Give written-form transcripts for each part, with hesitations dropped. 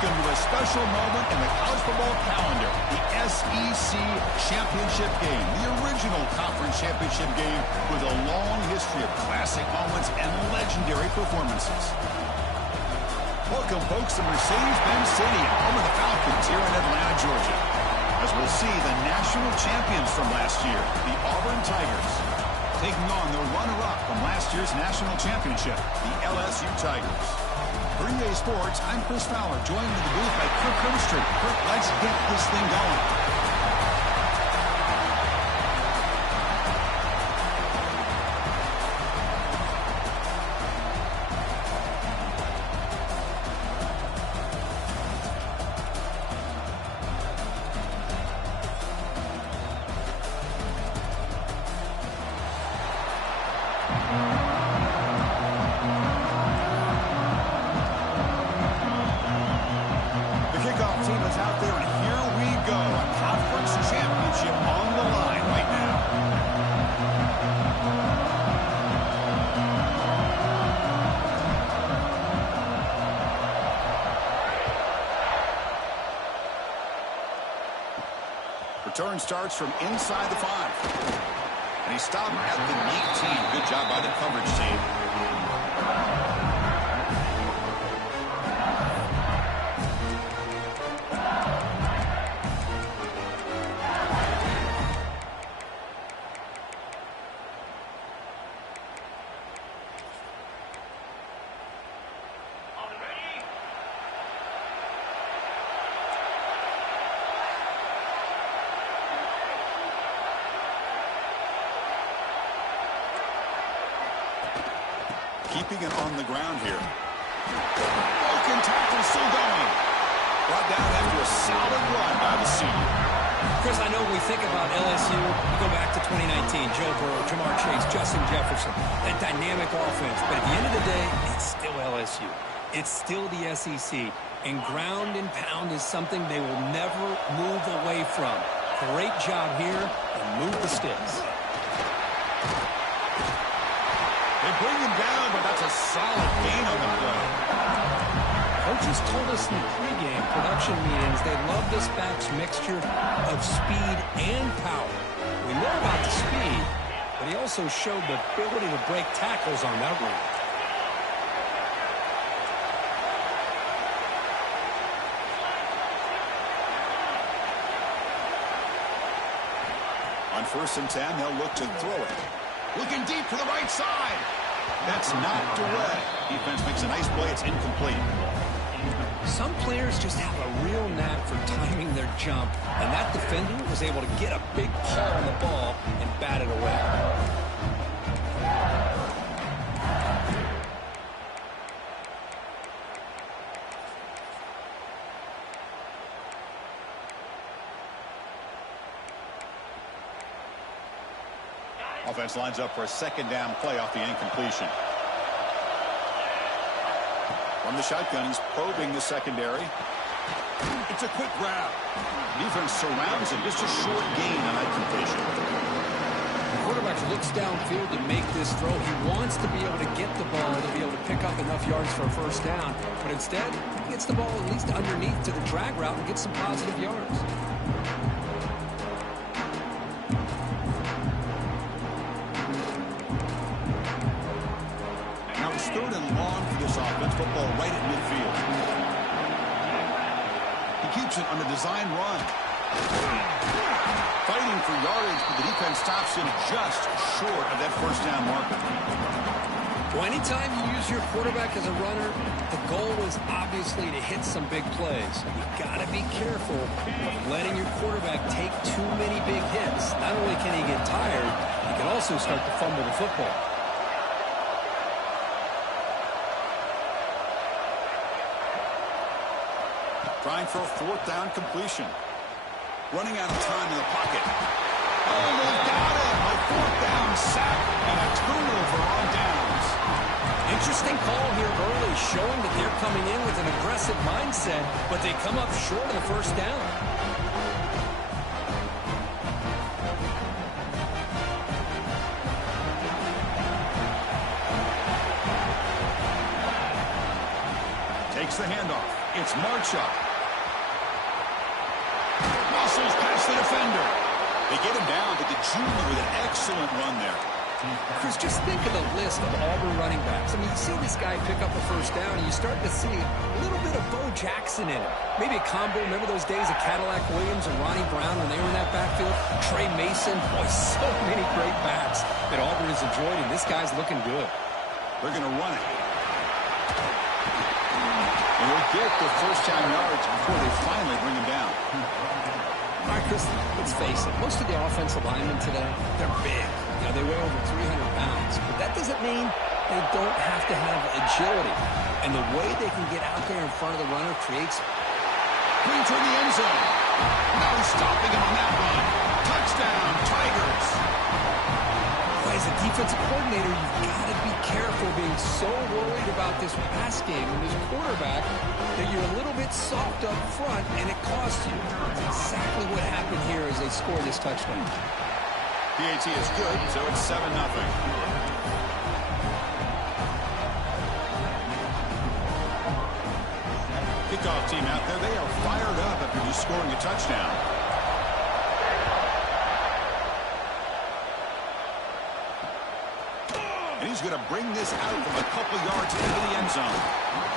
Welcome to a special moment in the college football calendar, the SEC Championship Game, the original conference championship game with a long history of classic moments and legendary performances. Welcome, folks, to Mercedes-Benz Stadium, home of the Falcons here in Atlanta, Georgia, as we'll see the national champions from last year, the Auburn Tigers, taking on the runner-up from last year's national championship, the LSU Tigers. For EA Sports, I'm Chris Fowler, joined in the booth by Kirk Herbstreit. Kirk, let's get this thing going. Return starts from inside the 5. And he stopped at the 18. Good job by the coverage team. Keeping it on the ground here. Broken tackle still going. Brought down after a solid run by the senior. Chris, I know when we think about LSU, we go back to 2019, Joe Burrow, Jamar Chase, Justin Jefferson, that dynamic offense. But at the end of the day, it's still LSU. It's still the SEC. And ground and pound is something they will never move away from. Great job here, and move the sticks. They bring him down, but that's a solid gain on the play. Coaches told us in the pregame production meetings they love this back's mixture of speed and power. We know about the speed, but he also showed the ability to break tackles on that run. On 1st and 10, they'll look to throw it. Looking deep to the right side. That's knocked away. Defense makes a nice play. It's incomplete. Some players just have a real knack for timing their jump, and that defender was able to get a big paw on the ball and bat it away. Offense lines up for a second down play off the incompletion. From the shotgun, he's probing the secondary. It's a quick grab. Defense surrounds him. Just a short gain on that completion. The quarterback looks downfield to make this throw. He wants to be able to get the ball to be able to pick up enough yards for a first down. But instead, he gets the ball at least underneath to the drag route and gets some positive yards. Third and long for this offense. Football right at midfield. He keeps it on a design run. Fighting for yardage, but the defense stops him just short of that first down marker. Well, anytime you use your quarterback as a runner, the goal is obviously to hit some big plays. You've got to be careful of letting your quarterback take too many big hits. Not only can he get tired, he can also start to fumble the football. Trying for a 4th down completion. Running out of time in the pocket. Oh, they've got him. A 4th down sack and a turnover on downs. Interesting call here early, showing that they're coming in with an aggressive mindset, but they come up short of the first down. Takes the handoff. It's Marchuk. Muscles past the defender. They get him down, but the junior with an excellent run there. Chris, just think of the list of Auburn running backs. I mean, you see this guy pick up a first down, and you start to see a little bit of Bo Jackson in it. Maybe a combo. Remember those days of Cadillac Williams and Ronnie Brown when they were in that backfield? Trey Mason. Boy, so many great backs that Auburn has enjoyed, and this guy's looking good. They're going to run it. And they'll get the first-down yards before they finally bring him down. All right, Chris, let's face it. Most of the offensive linemen today, they're big. You know, they weigh over 300 pounds. But that doesn't mean they don't have to have agility. And the way they can get out there in front of the runner creates... Brings her in the end zone. No stopping him on that run. Touchdown, Tigers. As a defensive coordinator, you've got to be careful being so worried about this pass game and this quarterback that you're a little bit soft up front, and it costs you. That's exactly what happened here as they scored this touchdown. PAT is good, so it's 7-0. Kickoff team out there, they are fired up after just scoring a touchdown. And he's going to bring this out from a couple yards into the end zone.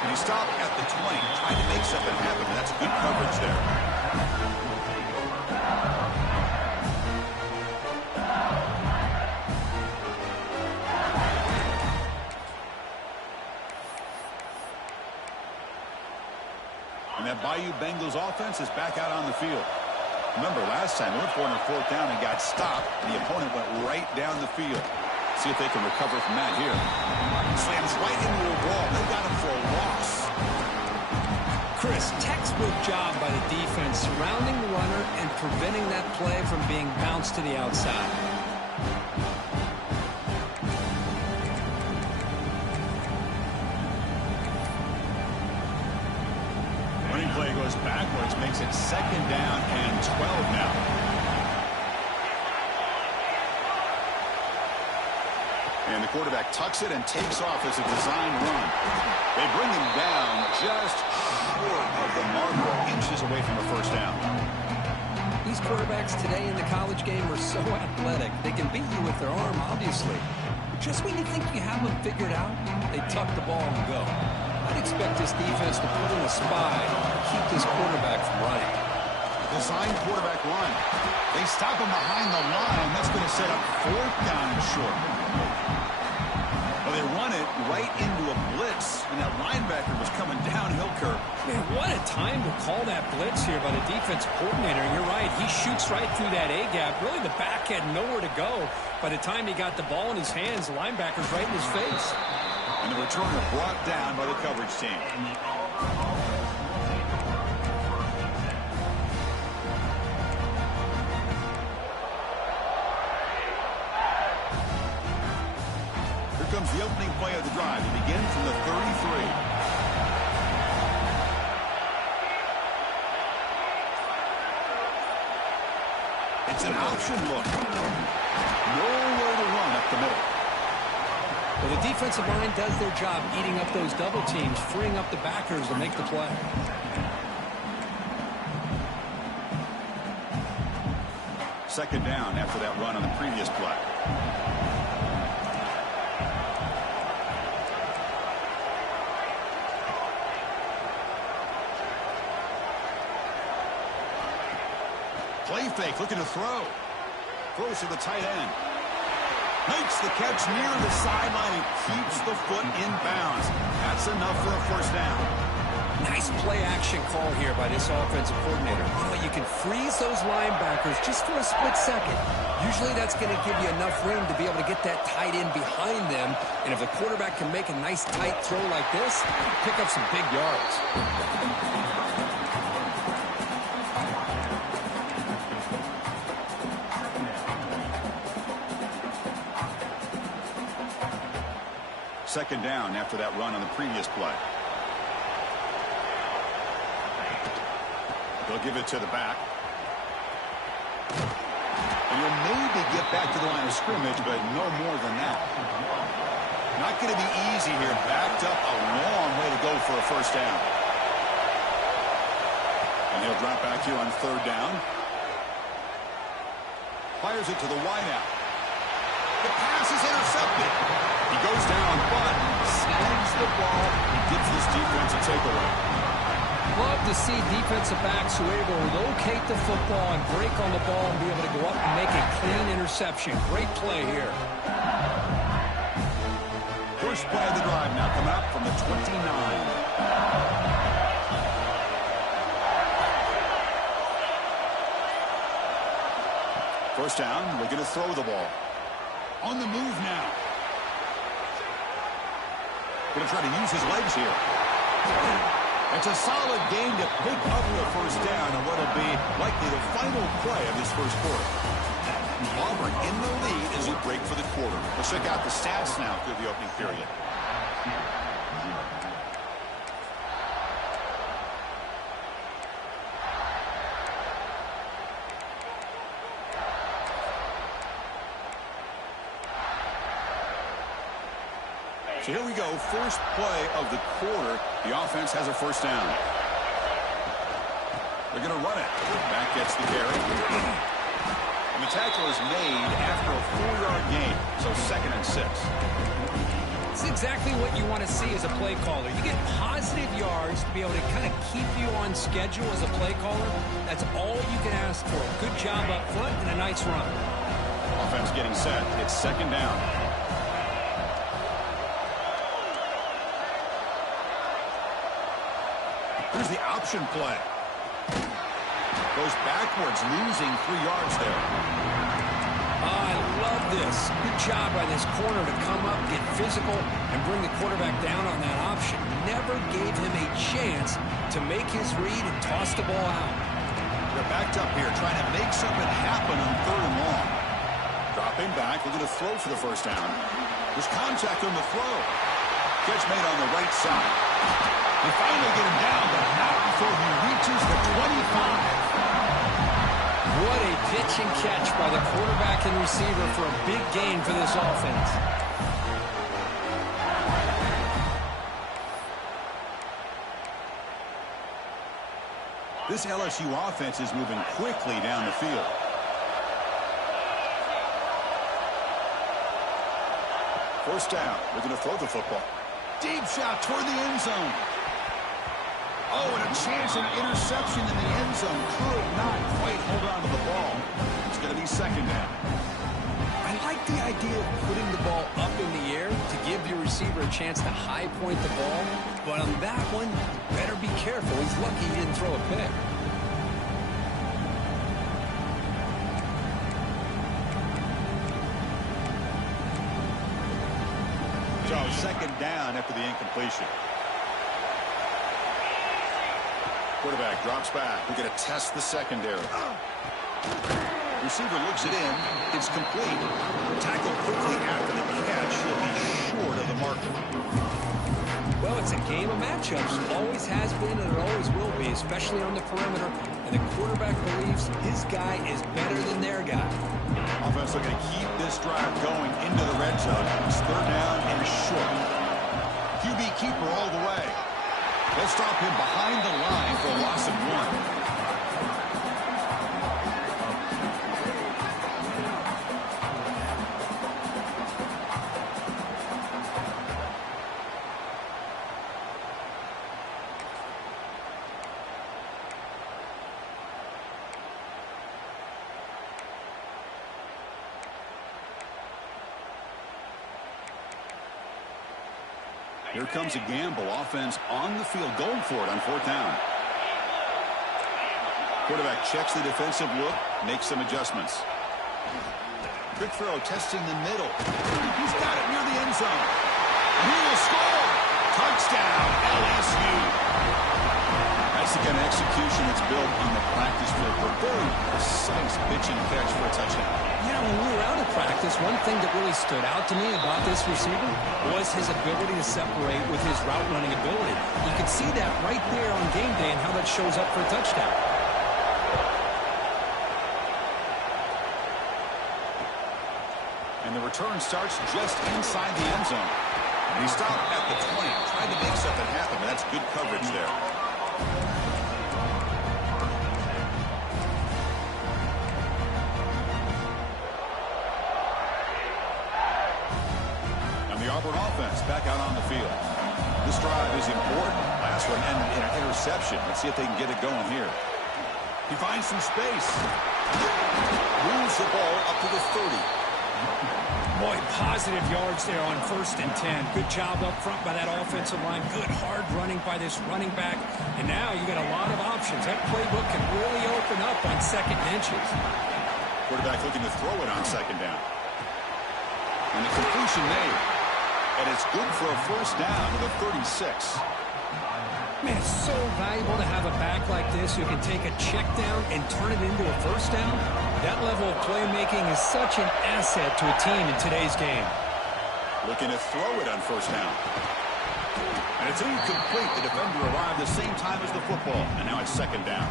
And he stopped at the 20, trying to make something happen. That's good coverage there. And that Bayou Bengals offense is back out on the field. Remember, last time, they went for it on fourth down and got stopped. The opponent went right down the field. See if they can recover from that here. Slams right into a wall. They got him for a loss. Chris, textbook job by the defense surrounding the runner and preventing that play from being bounced to the outside. Running play goes backwards, makes it 2nd down and 12 now. And the quarterback tucks it and takes off as a designed run. They bring him down just short of the marker, inches away from a first down. These quarterbacks today in the college game are so athletic. They can beat you with their arm, obviously. But just when you think you have them figured out, they tuck the ball and go. I'd expect this defense to put in a spy to keep this quarterback from running. Designed quarterback run. They stop him behind the line. That's going to set up 4th down and short. Well, they run it right into a blitz, and that linebacker was coming downhill curve. Man, what a time to call that blitz here by the defense coordinator. And you're right, he shoots right through that A-gap. Really, the back had nowhere to go. By the time he got the ball in his hands, the linebacker's right in his face. And the returner brought down by the coverage team. Comes the opening play of the drive. They begin from the 33. It's an option look. Nowhere to run up the middle. Well, the defensive line does their job eating up those double teams, freeing up the backers to make the play. Second down after that run on the previous play. Play fake, looking to throw. Throws to the tight end. Makes the catch near the sideline and keeps the foot in bounds. That's enough for a first down. Nice play-action call here by this offensive coordinator. You know, you can freeze those linebackers just for a split second. Usually that's going to give you enough room to be able to get that tight end behind them. And if the quarterback can make a nice tight throw like this, pick up some big yards. Second down after that run on the previous play. They'll give it to the back. And he'll maybe get back to the line of scrimmage, but no more than that. Not going to be easy here. Backed up a long way to go for a first down. And he'll drop back here on third down. Fires it to the wideout. The pass is intercepted. He goes down, but snags the ball and gives this defense a takeaway. Love to see defensive backs who are able to locate the football and break on the ball and be able to go up and make a clean interception. Great play here. First play of the drive now coming up from the 29. First down, we're going to throw the ball. On the move now. Going to try to use his legs here. It's a solid gain to pick up the first down on what will be likely the final play of this first quarter. Auburn in the lead as we break for the quarter. Let's check out the stats now through the opening period. So here we go, first play of the quarter. The offense has a first down. They're going to run it. Back gets the carry. And the tackle is made after a 4-yard gain, so 2nd and 6. It's exactly what you want to see as a play caller. You get positive yards to be able to kind of keep you on schedule as a play caller. That's all you can ask for. Good job up front and a nice run. Offense getting set. It's 2nd down. Here's the option play. Goes backwards, losing 3 yards there. I love this. Good job by this corner to come up, get physical, and bring the quarterback down on that option. Never gave him a chance to make his read and toss the ball out. They're backed up here, trying to make something happen on 3rd and long. Dropping back, we're going to throw for the first down. There's contact on the throw. Catch made on the right side. They finally get him down, but not before he reaches the 25. What a pitch and catch by the quarterback and receiver for a big gain for this offense. This LSU offense is moving quickly down the field. First down. We're going to throw the football. Deep shot toward the end zone. Oh, and a chance at interception in the end zone. Could not quite hold on to the ball. It's going to be 2nd down. I like the idea of putting the ball up in the air to give your receiver a chance to high point the ball. But on that one, better be careful. He's lucky he didn't throw a pick. So 2nd down after the incompletion. Quarterback drops back. We're going to test the secondary. Receiver looks it in. It's complete. Tackle quickly after the catch. He'll be short of the marker. Well, it's a game of matchups. Always has been and it always will be, especially on the perimeter. And the quarterback believes his guy is better than their guy. Offense looking to keep this drive going into the red zone. It's 3rd down and short. QB keeper all the way. They'll stop him behind the line for a loss of 1. Here comes a gamble. Offense on the field, going for it on 4th down. Quarterback checks the defensive look, makes some adjustments. Quick throw, testing the middle. He's got it near the end zone. And he will score. Touchdown, LSU. That's the kind of execution that's built on the practice field. A very precise pitch and catch for a touchdown. Yeah, when we were out of practice, one thing that really stood out to me about this receiver was his ability to separate with his route running ability. You could see that right there on game day and how that shows up for a touchdown. And the return starts just inside the end zone. And he stopped at the 20, tried to make something happen, but that's good coverage there. Auburn offense back out on the field. This drive is important. Last one ended in an interception. Let's see if they can get it going here. He finds some space. Moves the ball up to the 30. Boy, positive yards there on 1st and 10. Good job up front by that offensive line. Good hard running by this running back. And now you got a lot of options. That playbook can really open up on 2nd and inches. Quarterback looking to throw it on 2nd down. And the completion made. And it's good for a 1st down to the 36. Man, it's so valuable to have a back like this who can take a check down and turn it into a 1st down. That level of playmaking is such an asset to a team in today's game. Looking to throw it on 1st down. And it's incomplete. The defender arrived the same time as the football. And now it's 2nd down.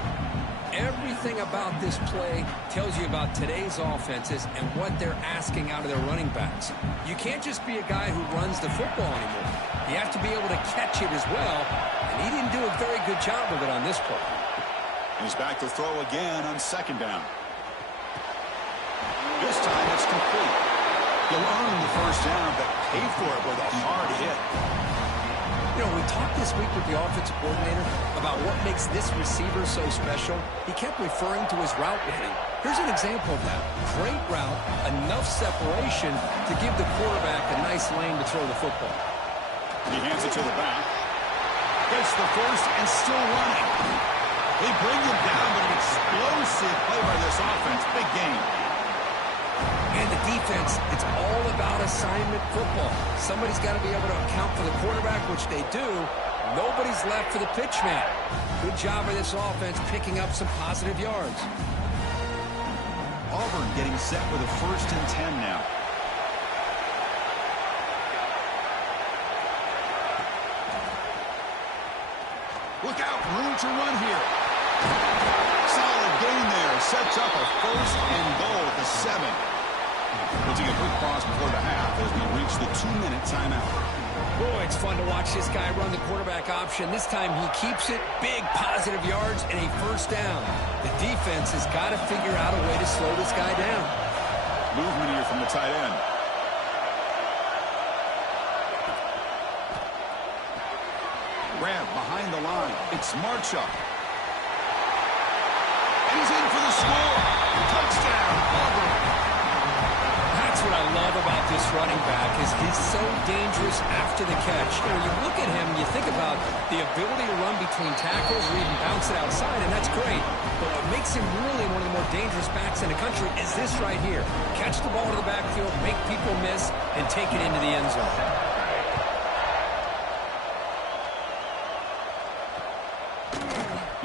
Everything about this play tells you about today's offenses and what they're asking out of their running backs. You can't just be a guy who runs the football anymore. You have to be able to catch it as well, and he didn't do a very good job of it on this play. He's back to throw again on 2nd down. This time it's complete. He'll earn the 1st down, but pay for it with a hard hit. You know, we talked this week with the offensive coordinator about what makes this receiver so special. He kept referring to his route running. Here's an example of that. Great route, enough separation to give the quarterback a nice lane to throw the football. He hands it to the back. Gets the 1st and still running. They bring him down, but an explosive play by this offense. Big game. And the defense, it's all about assignment football. Somebody's got to be able to account for the quarterback, which they do. Nobody's left for the pitch man. Good job by this offense picking up some positive yards. Auburn getting set with a 1st and 10 now. Look out, room to run here. Solid gain there. Sets up a 1st and goal at the 7. We'll take a quick pause before the half as we reach the 2-minute timeout. Boy, it's fun to watch this guy run the quarterback option. This time he keeps it. Big positive yards and a 1st down. The defense has got to figure out a way to slow this guy down. Movement here from the tight end. Grab behind the line. It's Marchup. And he's in for the score. Touchdown, Auburn. That's what I love about this running back is he's so dangerous after the catch. You know, you look at him and you think about the ability to run between tackles or even bounce it outside, and that's great. But what makes him really one of the more dangerous backs in the country is this right here. Catch the ball to the backfield, make people miss, and take it into the end zone.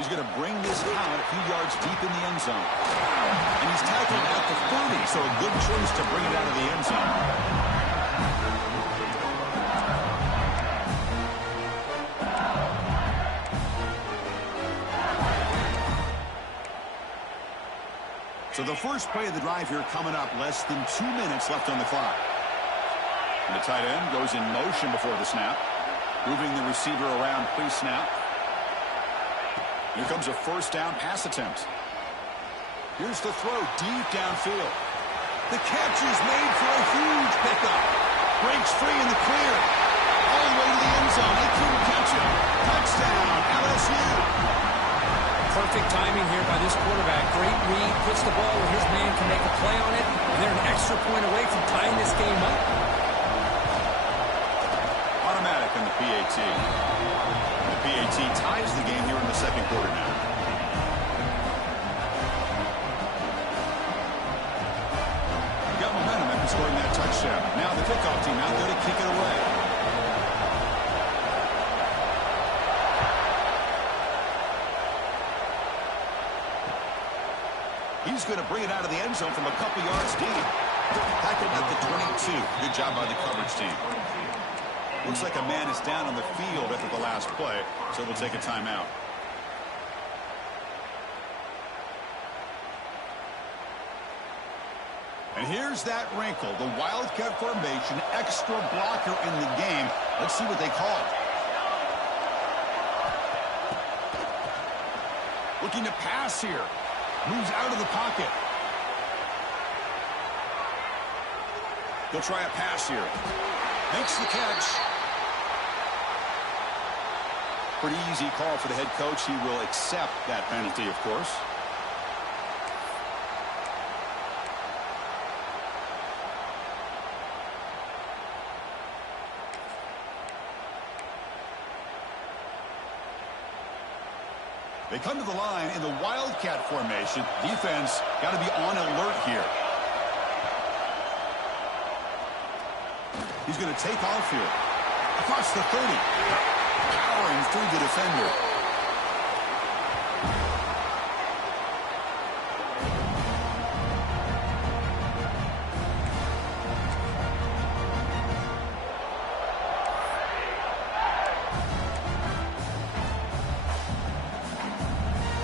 He's going to bring this out a few yards deep in the end zone. And he's tackled at the 30, so a good choice to bring it out of the end zone. So the first play of the drive here coming up, less than 2 minutes left on the clock. And the tight end goes in motion before the snap, moving the receiver around pre-snap. Here comes a 1st down pass attempt. Here's the throw deep downfield. The catch is made for a huge pickup. Breaks free in the clear. All the way to the end zone. They couldn't catch him. Touchdown, LSU. Perfect timing here by this quarterback. Great read, puts the ball where his man can make a play on it, and they're an extra point away from tying this game up. Automatic on the PAT. The PAT ties the game here in the 2nd quarter now. Got momentum after scoring that touchdown. Now the kickoff team out there to kick it away. He's going to bring it out of the end zone from a couple yards deep. Tackled at the 22. Good job by the coverage team. Looks like a man is down on the field after the last play, so we'll take a timeout. And here's that wrinkle, the Wildcat formation, extra blocker in the game. Let's see what they call it. Looking to pass here. Moves out of the pocket. They'll try a pass here. Makes the catch. Pretty easy call for the head coach. He will accept that penalty, of course. They come to the line in the Wildcat formation. Defense got to be on alert here. He's going to take off here. Across the 30. Powering through the defender.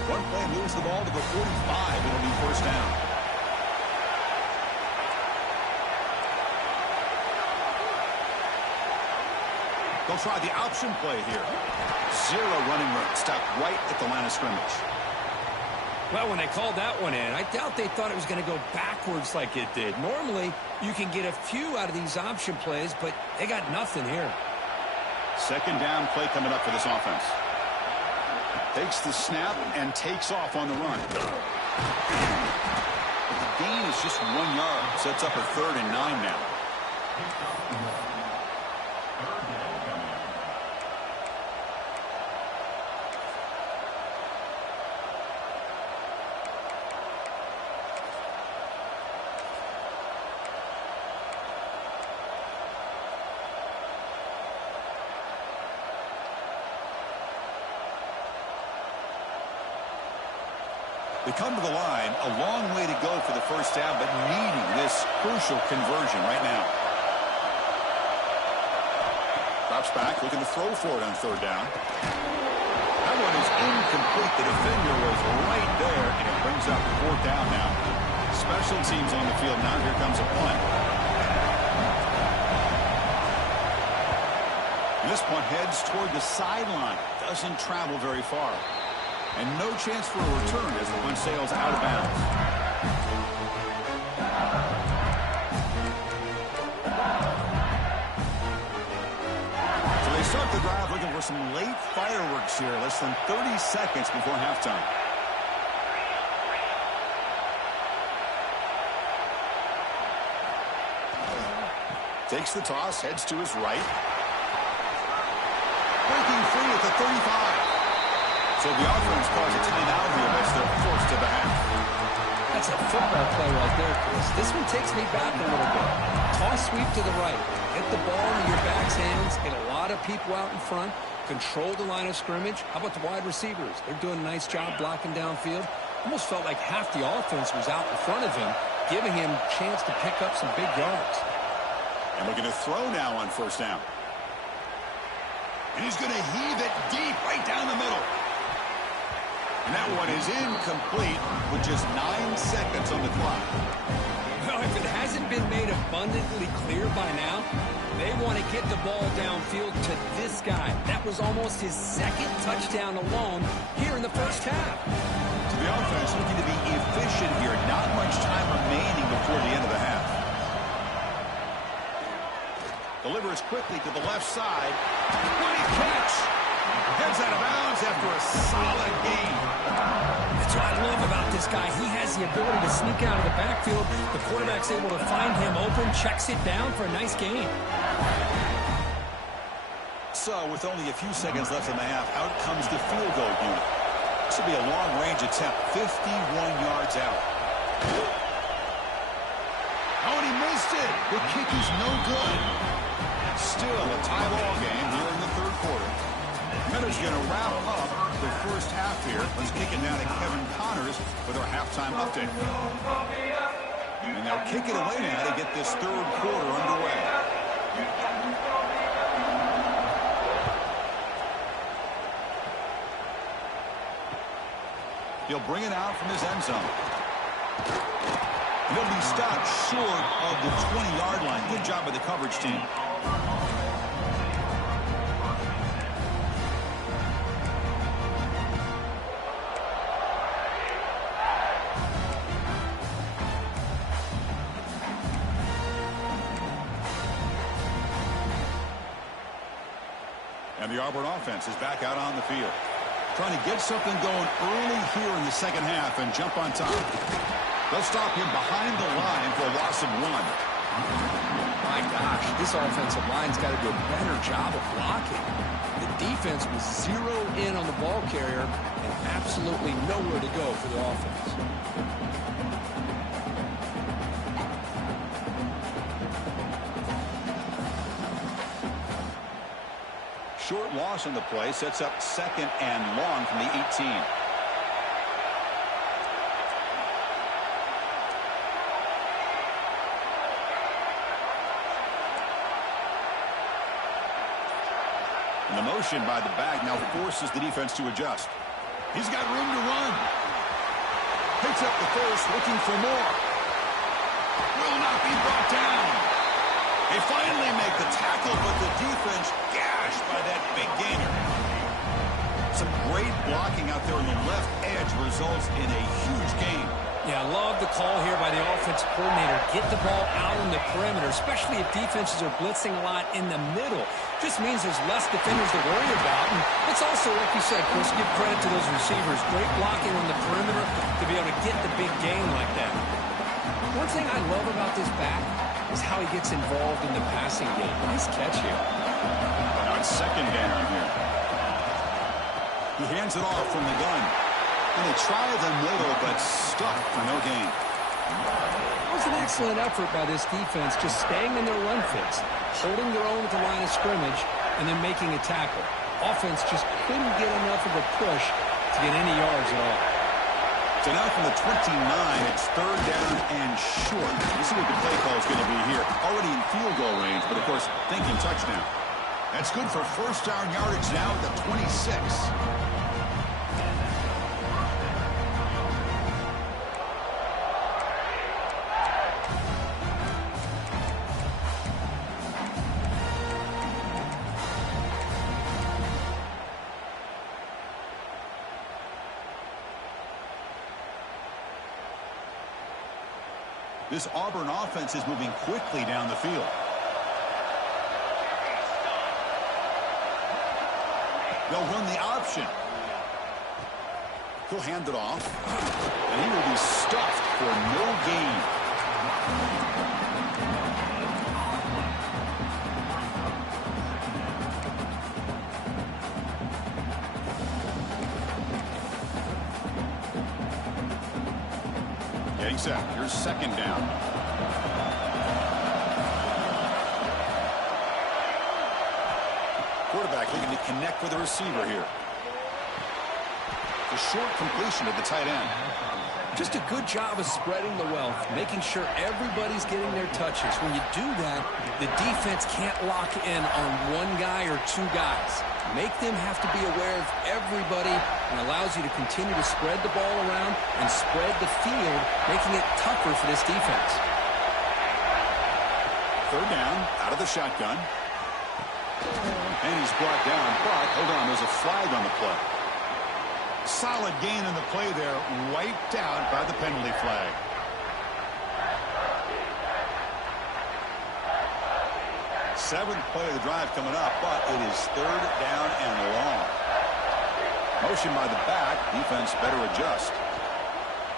One play moves the ball to the 45. It'll be first down. They'll try the option play here. Zero running room. Stopped right at the line of scrimmage. Well, when they called that one in, I doubt they thought it was going to go backwards like it did. Normally, you can get a few out of these option plays, but they got nothing here. Second down play coming up for this offense. Takes the snap and takes off on the run. The gain is just 1 yard. Sets up a 3rd and 9 now. They come to the line, a long way to go for the first down, but needing this crucial conversion right now. Drops back, looking to throw for it on 3rd down. That one is incomplete. The defender was right there, and it brings up 4th down now. Special teams on the field now. Here comes a punt. And this punt heads toward the sideline. Doesn't travel very far. And no chance for a return as the punt sails out of bounds. So they start the drive looking for some late fireworks here. Less than 30 seconds before halftime. Takes the toss, heads to his right. Breaking free at the 35. So the offense calls a timeout here as they're forced to the half. That's a football play right there, Chris. This one takes me back a little bit. Toss sweep to the right. Get the ball in your back's hands. Get a lot of people out in front. Control the line of scrimmage. How about the wide receivers? They're doing a nice job blocking downfield. Almost felt like half the offense was out in front of him, giving him a chance to pick up some big yards. And looking to throw now on first down. And he's going to heave it deep right down the middle. And that one is incomplete with just 9 seconds on the clock. Well, if it hasn't been made abundantly clear by now, they want to get the ball downfield to this guy. That was almost his 2nd touchdown alone here in the first half. So the offense looking to be efficient here. Not much time remaining before the end of the half. Delivers quickly to the left side. Great catch. Heads out of bounds after a solid gain. That's what I love about this guy. He has the ability to sneak out of the backfield. The quarterback's able to find him open, checks it down for a nice gain. So, with only a few seconds left in the half, out comes the field goal unit. This will be a long-range attempt, 51 yards out. Oh, and he missed it. The kick is no good. Still a tie ball game here in the 3rd quarter. Minutes going to wrap up the first half here. Let's kick it down to Kevin Connors with our halftime update. And they'll kick it away now to get this 3rd quarter underway. He'll bring it out from his end zone. And he'll be stopped short of the 20-yard line. Good job by the coverage team. And the Auburn offense is back out on the field. Trying to get something going early here in the second half and jump on top. They'll stop him behind the line for a loss of 1. My gosh, this offensive line's got to do a better job of blocking. The defense was zeroed in on the ball carrier and absolutely nowhere to go for the offense. Short loss on the play sets up 2nd and long from the 18. And the motion by the back now forces the defense to adjust. He's got room to run. Picks up the first, looking for more. Will not be brought down. They finally make the tackle, but the defense gashed by that big gainer. Some great blocking out there on the left edge results in a huge gain. Yeah, I love the call here by the offensive coordinator. Get the ball out on the perimeter, especially if defenses are blitzing a lot in the middle. Just means there's less defenders to worry about. And it's also, like you said, Chris, give credit to those receivers. Great blocking on the perimeter to be able to get the big gain like that. One thing I love about this back is how he gets involved in the passing game. Nice catch here. Now it's 2nd down here. He hands it off from the gun. And they try the middle, but stuck for no gain. It was an excellent effort by this defense, just staying in their run fits, holding their own at the line of scrimmage, and then making a tackle. Offense just couldn't get enough of a push to get any yards at all. So now from the 29, it's 3rd down and short. We'll see what the play call is going to be here. Already in field goal range, but of course, thinking touchdown. That's good for 1st down yardage now at the 26. This Auburn offense is moving quickly down the field. They'll run the option. He'll hand it off. And he will be stuffed for no gain. Getting set. Here's 2nd down. Quarterback looking to connect with the receiver here. The short completion of the tight end. Just a good job of spreading the wealth, making sure everybody's getting their touches. When you do that, the defense can't lock in on one guy or 2 guys. Make them have to be aware of everybody and allows you to continue to spread the ball around and spread the field, making it tougher for this defense. 3rd down, out of the shotgun. And he's brought down, but hold on, there's a flag on the play. Solid gain in the play there, wiped out by the penalty flag. Seventh play of the drive coming up, but it is 3rd down and long. Motion by the back, defense better adjust.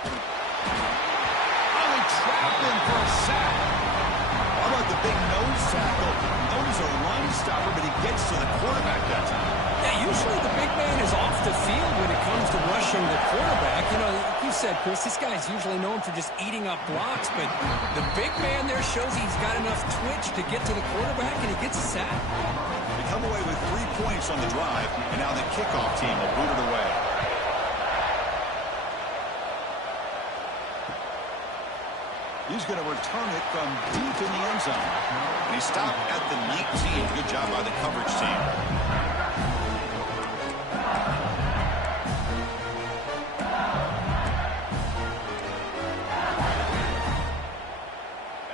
Oh, he trapped him for a sack. How about the big nose tackle? Nose a run stopper, but he gets to the quarterback that time. Yeah, usually the big man is off the field when it comes to rushing the quarterback. You know, like you said, Chris, this guy's usually known for just eating up blocks, but the big man there shows he's got enough twitch to get to the quarterback, and he gets a sack. They come away with 3 points on the drive, and now the kickoff team will boot it away. He's going to return it from deep in the end zone. And he stopped at the 19. Good job by the coverage team.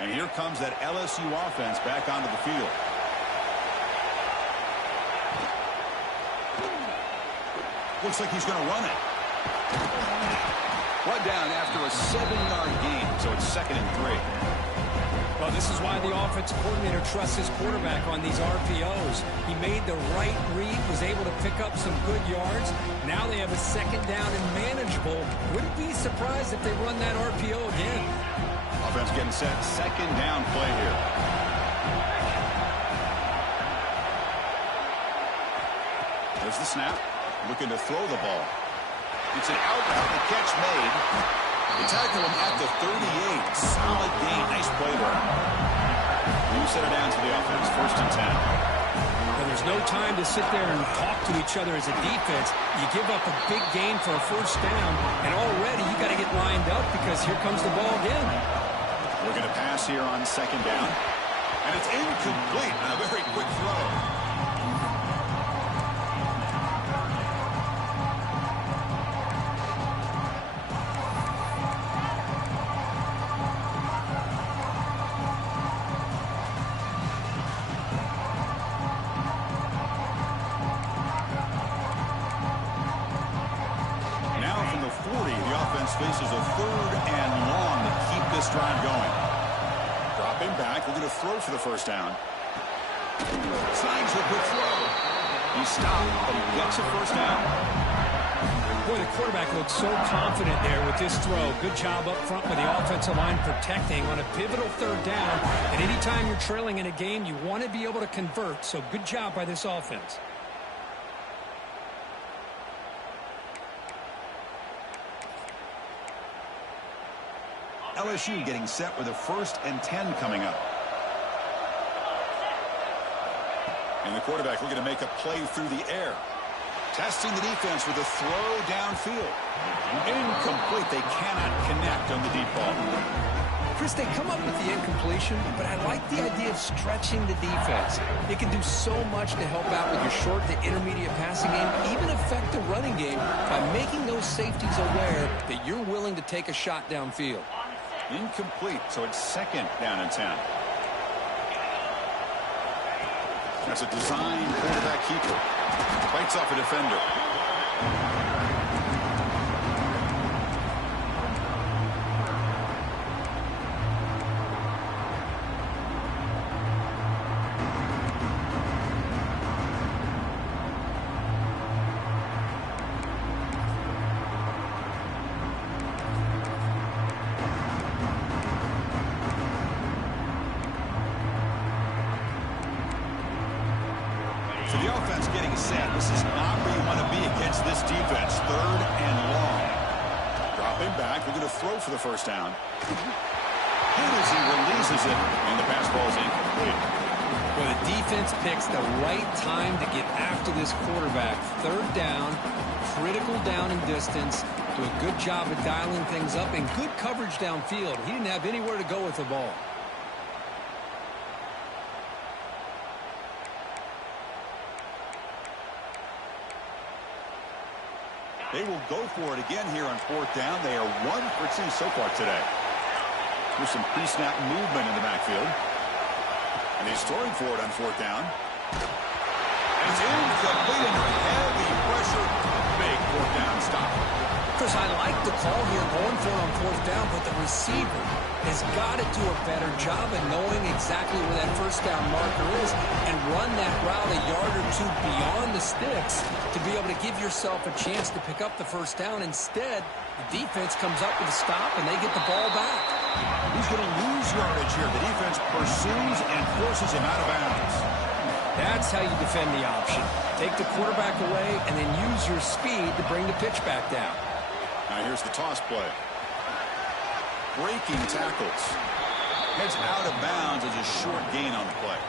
And here comes that LSU offense back onto the field. Looks like he's going to run it. One down after a 7-yard gain, so it's 2nd and 3. Well, this is why the offensive coordinator trusts his quarterback on these RPOs. He made the right read, was able to pick up some good yards. Now they have a second down and manageable. Wouldn't be surprised if they run that RPO again. Offense getting set. Second down play here. There's the snap. Looking to throw the ball. It's an out. The catch made. They tackle him at the 38. Solid gain. Nice play there. You set it down to the offense. First and 10. Well, there's no time to sit there and talk to each other as a defense. You give up a big gain for a first down, and already you got to get lined up because here comes the ball again. We're going to pass here on second down. And it's incomplete. A very quick throw. Faces a third and long to keep this drive going. Dropping back, looking to throw for the first down. Slides a quick throw. He stopped, but he gets a first down. Boy, the quarterback looks so confident there with this throw. Good job up front with the offensive line protecting on a pivotal third down. And anytime you're trailing in a game, you want to be able to convert. So good job by this offense. LSU getting set with a first and 10 coming up. And the quarterback looking to make a play through the air. Testing the defense with a throw downfield. Incomplete. They cannot connect on the deep ball. Chris, they come up with the incompletion, but I like the idea of stretching the defense. It can do so much to help out with your short to intermediate passing game, even affect the running game by making those safeties aware that you're willing to take a shot downfield. Incomplete, so it's second down and 10. That's a design quarterback keeper. Fights off a defender. So the offense getting set. This is not where you want to be against this defense. Third and long. Dropping back. We're going to throw for the first down. Good as he releases it, and the pass ball is incomplete. Well, the defense picks the right time to get after this quarterback. Third down, critical down and distance. Do a good job of dialing things up and good coverage downfield. He didn't have anywhere to go with the ball. They will go for it again here on fourth down. They are 1 for 2 so far today. There's some pre-snap movement in the backfield. And he's throwing for it on fourth down. And it's incomplete under heavy pressure. Big fourth down stop. Chris, I like the call here going for it on fourth down, but the receiver has got to do a better job of knowing exactly where that first down marker is and run that route a yard or two beyond the sticks to be able to give yourself a chance to pick up the first down. Instead, the defense comes up with a stop and they get the ball back. He's going to lose yardage here. The defense pursues and forces him out of bounds. That's how you defend the option. Take the quarterback away and then use your speed to bring the pitch back down. Now here's the toss play. Breaking tackles. Heads out of bounds as a short gain on the play.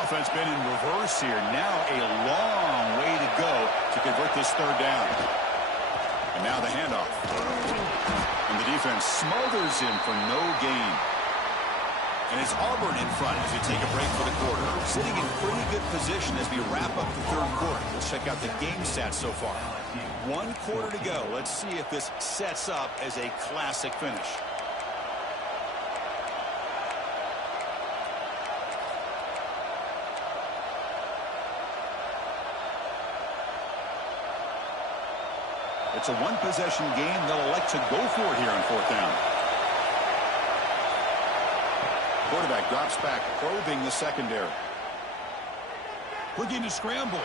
Offense been in reverse here. Now a long way to go to convert this third down. And now the handoff. And the defense smothers him for no gain. And it's Auburn in front as we take a break for the quarter. Sitting in pretty good position as we wrap up the third quarter. Let's check out the game stats so far. 1 quarter to go. Let's see if this sets up as a classic finish. It's a one-possession game. They'll elect to go for it here on fourth down. Quarterback drops back, probing the secondary. Looking to scramble.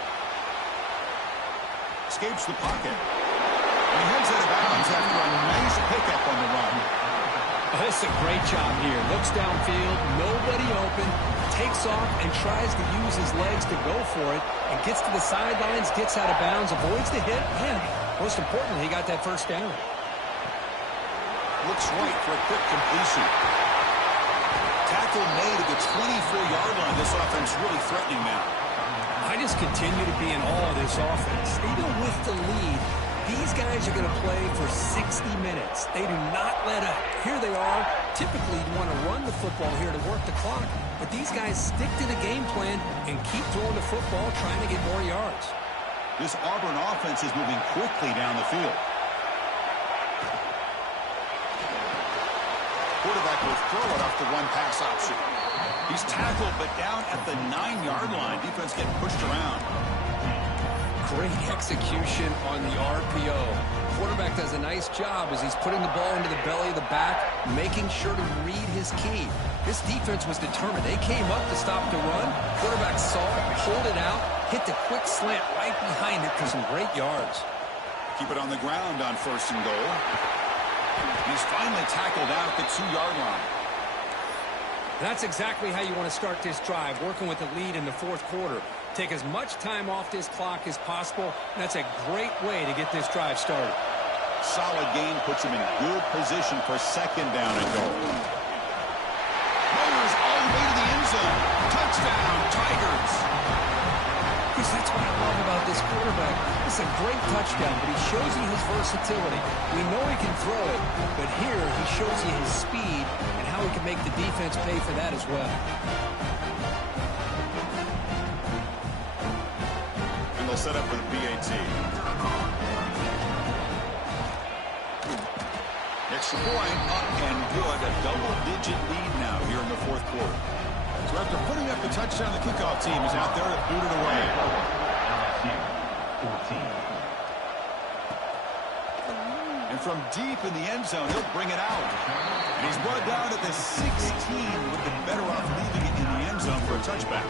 Escapes the pocket. And he heads out of bounds after a nice pickup on the run. Oh, this is a great job here. Looks downfield, nobody open, takes off and tries to use his legs to go for it, and gets to the sidelines, gets out of bounds, avoids the hit, and most importantly, he got that first down. Looks right for a quick completion. Tackle made at the 24-yard line. This offense really threatening now. I just continue to be in awe of this offense. Even with the lead, these guys are going to play for 60 minutes. They do not let up. Here they are. Typically, you want to run the football here to work the clock, but these guys stick to the game plan and keep throwing the football, trying to get more yards. This Auburn offense is moving quickly down the field. Quarterback will throw it off the one-pass option. He's tackled, but down at the 9-yard line. Defense getting pushed around. Great execution on the RPO. Quarterback does a nice job as he's putting the ball into the belly of the back, making sure to read his key. This defense was determined. They came up to stop the run. Quarterback saw it, pulled it out, hit the quick slant right behind it for some great yards. Keep it on the ground on first and goal. He's finally tackled out at the 2-yard line. That's exactly how you want to start this drive, working with the lead in the fourth quarter. Take as much time off this clock as possible. That's a great way to get this drive started. Solid gain puts him in good position for second down and goal. Mowers all the way to the end zone. Touchdown, Tigers. Because that's what I love about this quarterback. It's a great touchdown, but he shows you his versatility. We know he can throw it, but here he shows you his speed and how he can make the defense pay for that as well. And they'll set up for the PAT. Extra point, up and good. A double-digit lead now here in the fourth quarter. So after putting up the touchdown, the kickoff team is out there to boot it away. And from deep in the end zone, he'll bring it out. And he's brought down at the 16. Would have been better off leaving it in the end zone for a touchback.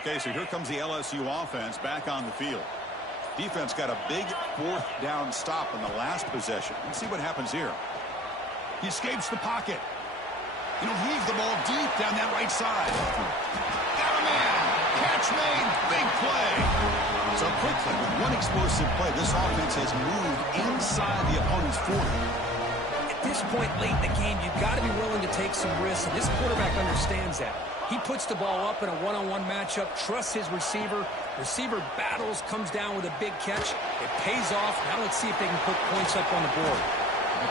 Okay, so here comes the LSU offense back on the field. Defense got a big fourth down stop in the last possession. Let's see what happens here. He escapes the pocket. He'll heave the ball deep down that right side. Got a man. Catch made. Big play. So quickly, with one explosive play, this offense has moved inside the opponent's 40. At this point late in the game, you've got to be willing to take some risks, and this quarterback understands that. He puts the ball up in a one-on-one matchup, trusts his receiver. Receiver battles, comes down with a big catch. It pays off. Now let's see if they can put points up on the board.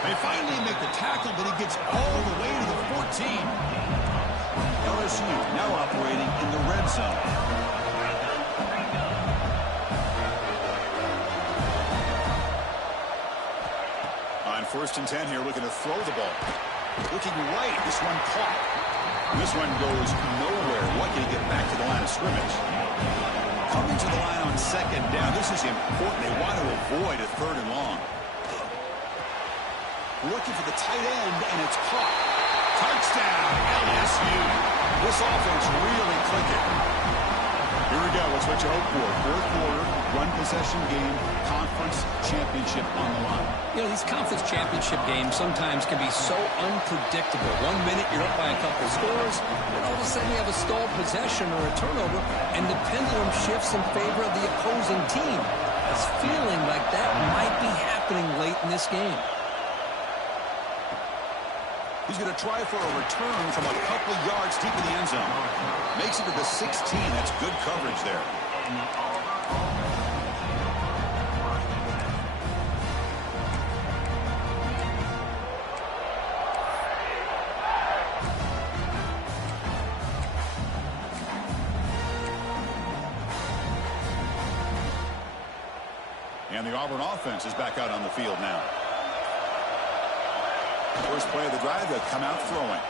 They finally make the tackle, but he gets all the way to the 14. LSU now operating in the red zone. On 1st and 10 here, looking to throw the ball. Looking right, this one caught. This one goes nowhere. Lucky to get back to the line of scrimmage. Coming to the line on second down. This is important. They want to avoid a 3rd and long. Looking for the tight end, and it's caught. Touchdown, LSU. This offense really clicking. Here we go. That's what you hope for. Fourth quarter, one-possession game, conference championship on the line. You know, these conference championship games sometimes can be so unpredictable. 1 minute you're up by a couple of scores, and all of a sudden you have a stalled possession or a turnover, and the pendulum shifts in favor of the opposing team. It's feeling like that might be happening late in this game. He's going to try for a return from a couple of yards deep in the end zone. Makes it to the 16. That's good coverage there. And the Auburn offense is back out on the field now. First play of the drive, they'll come out throwing.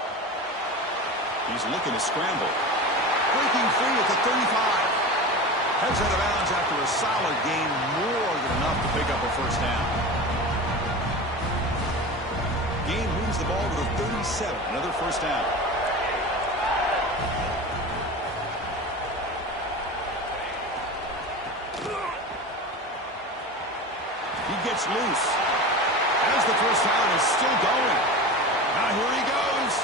He's looking to scramble. Breaking free at the 35. Heads out of bounds after a solid game, more than enough to pick up a first down. Gain moves the ball to the 37, another first down. He gets loose. As the first down is still going. Now here he goes.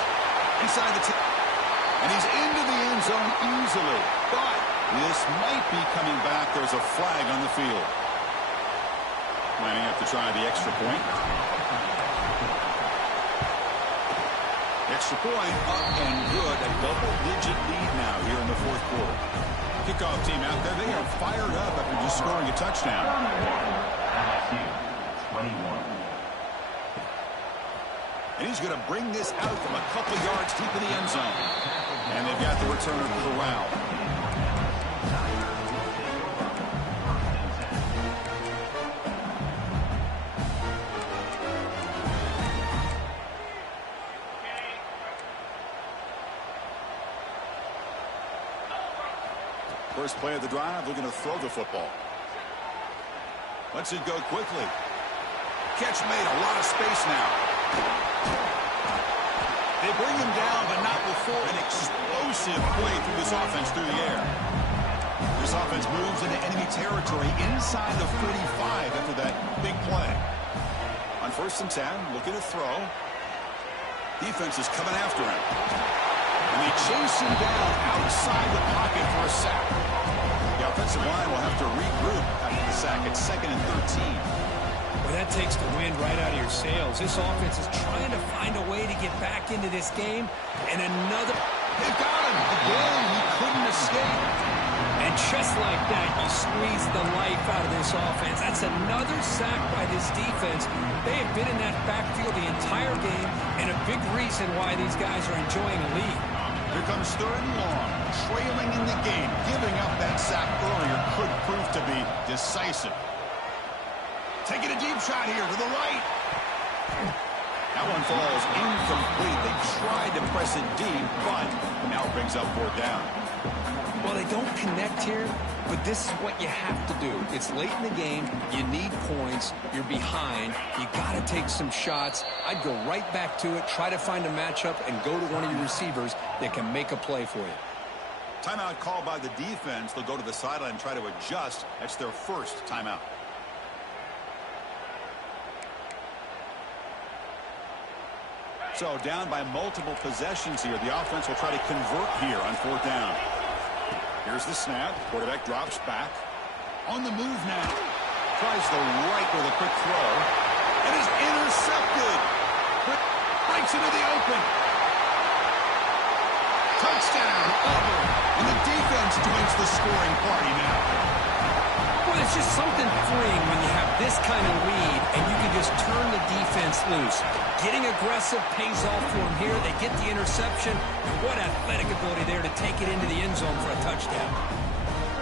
Inside the 10. And he's into the end zone easily. But this might be coming back. There's a flag on the field. Lining up to try the extra point. Extra point up and good. A double-digit lead now here in the fourth quarter. Kickoff team out there. They are fired up after just scoring a touchdown. 21. And he's going to bring this out from a couple yards deep in the end zone. And they've got the returner corralled. First play of the drive, looking to throw the football. Lets it go quickly. Catch made, a lot of space now. They bring him down, but not before an explosive play through this offense through the air. This offense moves into enemy territory inside the 45 after that big play. On 1st and 10, looking to throw. Defense is coming after him. And they chase him down outside the pocket for a sack. The offensive line will have to regroup after the sack at 2nd and 13. Well, that takes the wind right out of your sails. This offense is trying to find a way to get back into this game. And another... They've got him. Again, he couldn't escape. And just like that, you squeeze the life out of this offense. That's another sack by this defense. They have been in that backfield the entire game, and a big reason why these guys are enjoying a lead. Here comes 3rd and long, trailing in the game. Giving up that sack earlier could prove to be decisive. Taking a deep shot here to the right. That one falls incomplete. They tried to press it deep, but now it brings up 4th down. Well, they don't connect here, but this is what you have to do. It's late in the game. You need points. You're behind. You got to take some shots. I'd go right back to it, try to find a matchup, and go to one of your receivers that can make a play for you. Timeout called by the defense. They'll go to the sideline and try to adjust. That's their first timeout. So down by multiple possessions here. The offense will try to convert here on 4th down. Here's the snap. Quarterback drops back. On the move now. Tries the right with a quick throw. And is intercepted. Breaks into the open. Touchdown, Auburn. And the defense joins the scoring party now. Well, it's just something freeing when you have this kind of lead and you can just turn the defense loose. Getting aggressive pays off for them here. They get the interception. And what athletic ability there to take it into the end zone for a touchdown.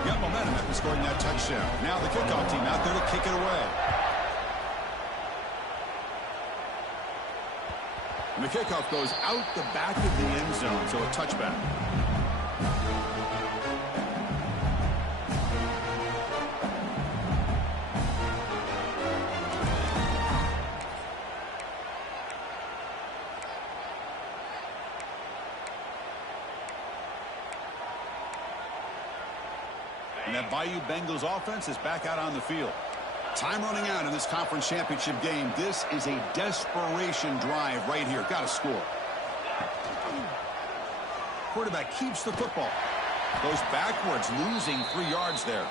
Got momentum after scoring that touchdown. Now the kickoff team out there to kick it away. And the kickoff goes out the back of the end zone, so a touchback. And that Bayou Bengals offense is back out on the field. Time running out in this conference championship game. This is a desperation drive right here. Got to score. Quarterback keeps the football. Goes backwards, losing 3 yards there.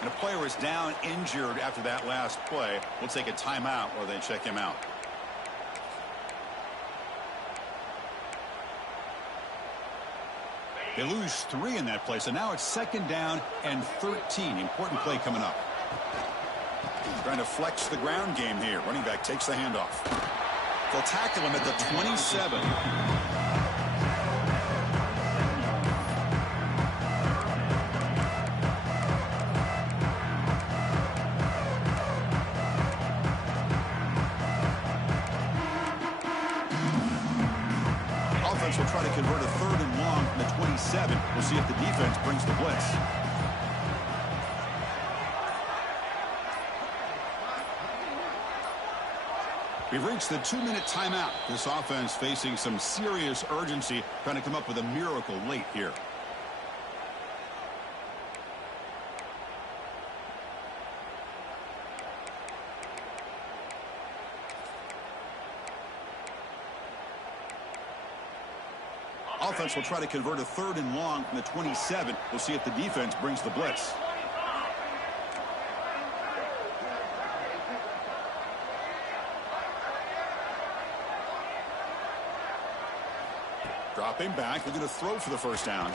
And a player is down injured after that last play. We'll take a timeout while they check him out. They lose 3 in that play, so now it's 2nd down and 13. Important play coming up. Trying to flex the ground game here. Running back takes the handoff. They'll tackle him at the 27. Offense will try to convert a 3rd and long from the 27. We'll see if the defense brings the blitz. We've reached the 2-minute timeout. This offense facing some serious urgency, trying to come up with a miracle late here. Offense will try to convert a 3rd and long from the 27. We'll see if the defense brings the blitz. Dropping back, they're going to throw for the first down.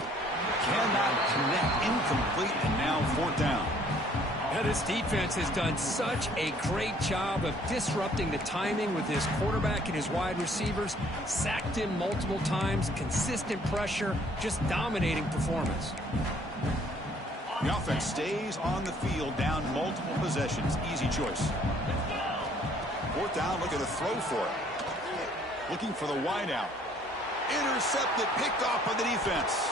Cannot connect, incomplete, and now 4th down. Now this defense has done such a great job of disrupting the timing with his quarterback and his wide receivers. Sacked him multiple times, consistent pressure, just dominating performance. The offense stays on the field, down multiple possessions. Easy choice. 4th down, looking to throw for it. Looking for the wide out. Intercepted, picked off by the defense.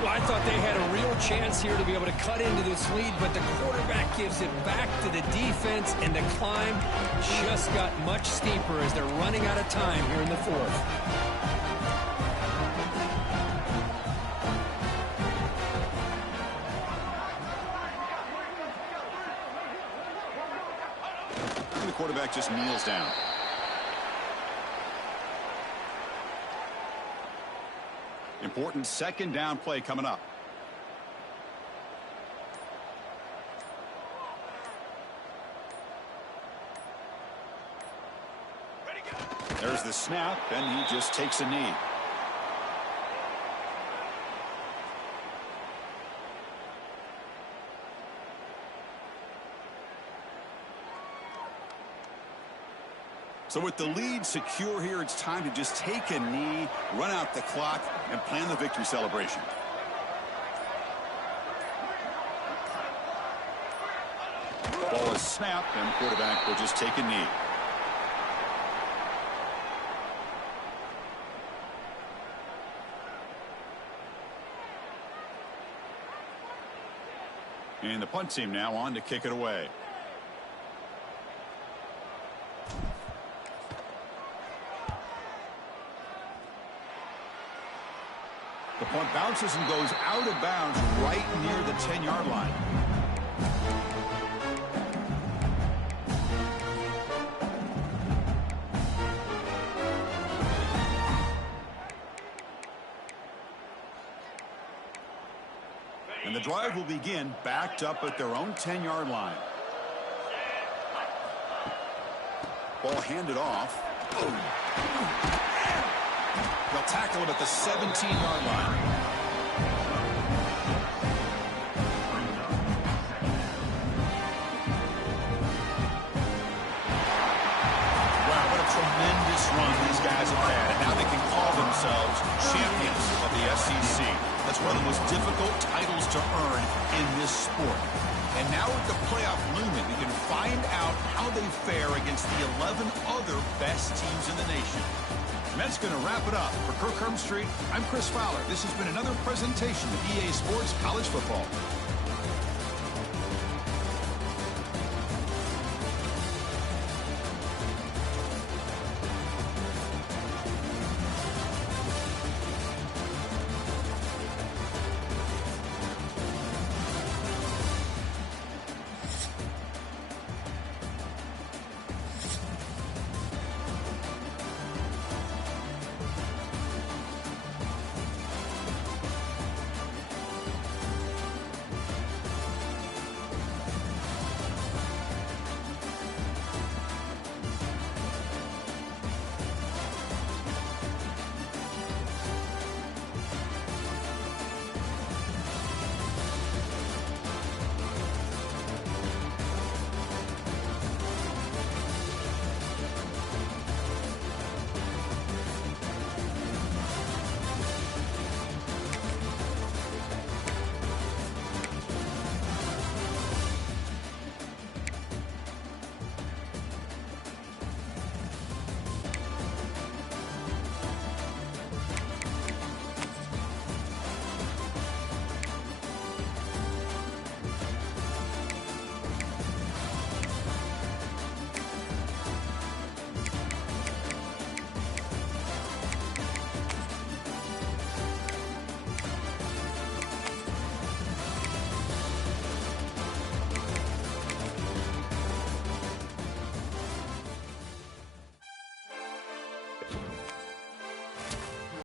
Well, I thought they had a real chance here to be able to cut into this lead, but the quarterback gives it back to the defense, and the climb just got much steeper as they're running out of time here in the 4th. Quarterback just kneels down. Important 2nd down play coming up. There's the snap, and he just takes a knee. So with the lead secure here, it's time to just take a knee, run out the clock, and plan the victory celebration. Ball is snapped, and the quarterback will just take a knee. And the punt team now on to kick it away. The punt bounces and goes out of bounds right near the 10-yard line. And the drive will begin backed up at their own 10-yard line. Ball handed off. They'll tackle him at the 17-yard line. Wow, what a tremendous run these guys have had. And now they can call themselves champions of the SEC. That's one of the most difficult titles to earn in this sport. And now with the playoff looming, we can find out how they fare against the 11 other best teams in the nation. And that's going to wrap it up. For Kirk Street, I'm Chris Fowler. This has been another presentation of EA Sports College Football.